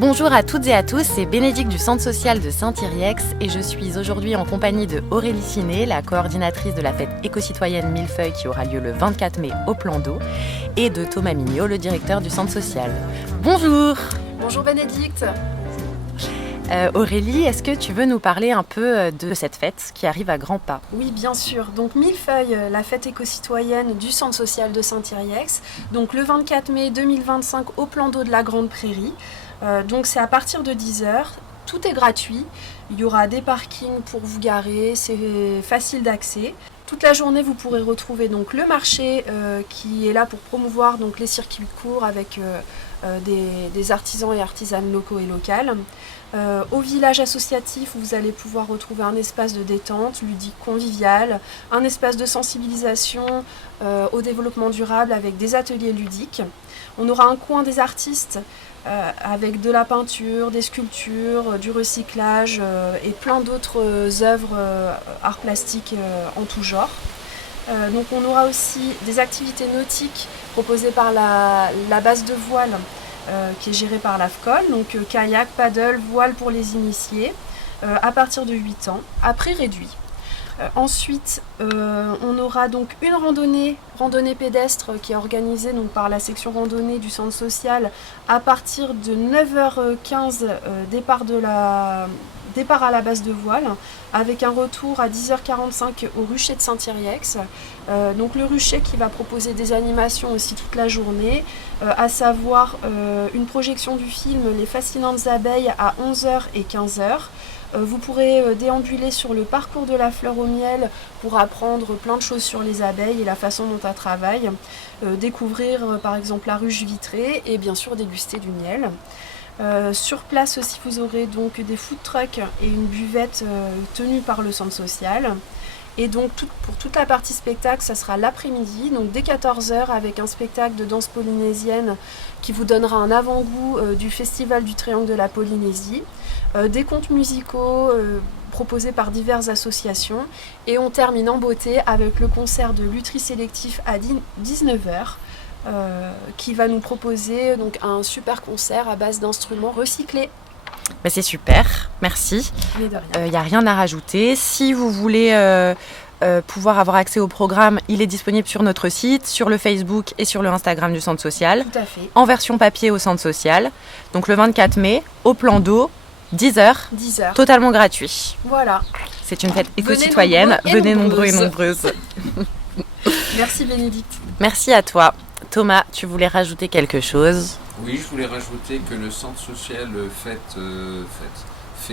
Bonjour à toutes et à tous, c'est Bénédicte du Centre social de Saint-Yrieix et je suis aujourd'hui en compagnie de Aurélie Ciné, la coordinatrice de la fête éco-citoyenne Millefeuille qui aura lieu le 24 mai au Plan d'Eau, et de Thomas Mignot, le directeur du Centre social. Bonjour. Bonjour Bénédicte. Aurélie, est-ce que tu veux nous parler un peu de cette fête qui arrive à grands pas ? Oui, bien sûr. Donc Millefeuille, la fête éco-citoyenne du Centre social de Saint-Yrieix. Donc le 24 mai 2025 au Plan d'Eau de la Grande Prairie. Donc c'est à partir de 10h. Tout est gratuit. Il y aura des parkings pour vous garer. C'est facile d'accès. Toute la journée, vous pourrez retrouver donc le marché qui est là pour promouvoir donc les circuits courts avec des artisans et artisanes locaux et locales. Au village associatif, vous allez pouvoir retrouver un espace de détente, ludique, convivial, un espace de sensibilisation au développement durable avec des ateliers ludiques. On aura un coin des artistes avec de la peinture, des sculptures, du recyclage et plein d'autres œuvres art plastique en tout genre. Donc on aura aussi des activités nautiques proposées par la base de voile qui est gérée par l'AFCOL, donc kayak, paddle, voile pour les initiés, à partir de 8 ans, à prix réduit. Ensuite, on aura donc une randonnée pédestre qui est organisée donc, par la section randonnée du centre social à partir de 9h15, départ à la base de voile, avec un retour à 10h45 au rucher de Saint-Yrieix. Donc le rucher qui va proposer des animations aussi toute la journée, à savoir une projection du film Les fascinantes abeilles à 11h et 15h. Vous pourrez déambuler sur le parcours de la fleur au miel pour apprendre plein de choses sur les abeilles et la façon dont elles travaillent, découvrir par exemple la ruche vitrée et bien sûr déguster du miel. Sur place aussi vous aurez donc des food trucks et une buvette tenue par le centre social. Et donc pour toute la partie spectacle, ça sera l'après-midi, donc dès 14h avec un spectacle de danse polynésienne qui vous donnera un avant-goût du festival du Triangle de la Polynésie, des contes musicaux proposés par diverses associations et on termine en beauté avec le concert de Lutri Sélectif à 19h qui va nous proposer donc, un super concert à base d'instruments recyclés. Bah c'est super, merci. Il n'y a rien à rajouter. Si vous voulez pouvoir avoir accès au programme, il est disponible sur notre site, sur le Facebook et sur le Instagram du Centre social. Tout à fait. En version papier au Centre social. Donc le 24 mai, au Plan d'Eau, 10h, totalement gratuit. Voilà. C'est une fête éco-citoyenne. Venez nombreux et nombreuses. Merci Bénédicte. Merci à toi. Thomas, tu voulais rajouter quelque chose ? Oui, je voulais rajouter que le centre social fait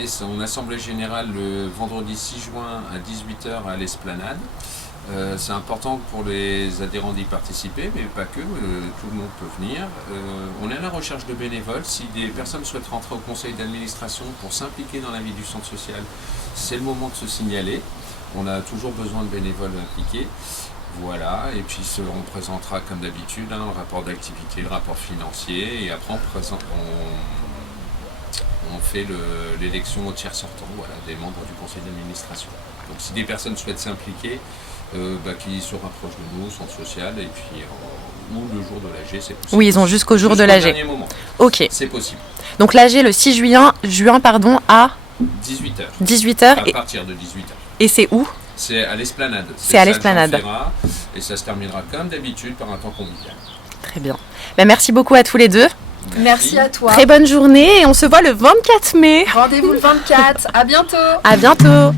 son assemblée générale le vendredi 6 juin à 18h à l'Esplanade. C'est important pour les adhérents d'y participer, mais pas que, tout le monde peut venir. On est à la recherche de bénévoles. Si des personnes souhaitent rentrer au conseil d'administration pour s'impliquer dans la vie du centre social, c'est le moment de se signaler. On a toujours besoin de bénévoles impliqués. Voilà, et puis on présentera comme d'habitude le rapport d'activité, le rapport financier, et après on fait l'élection au tiers sortant, voilà, des membres du conseil d'administration. Donc si des personnes souhaitent s'impliquer, qu'ils se rapprochent de nous, centre social, et puis ou le jour de l'AG, c'est possible. Oui, ils ont jusqu'au jour de l'AG. Dernier moment. Ok. C'est possible. Donc l'AG le 6 juin à 18h. 18h. À partir de 18h. Et c'est où ? C'est à l'Esplanade. C'est à l'Esplanade. Et ça se terminera comme d'habitude par un temps convivial. Très bien. Merci beaucoup à tous les deux. Merci à toi. Très bonne journée et on se voit le 24 mai. Rendez-vous le 24. À bientôt. À bientôt.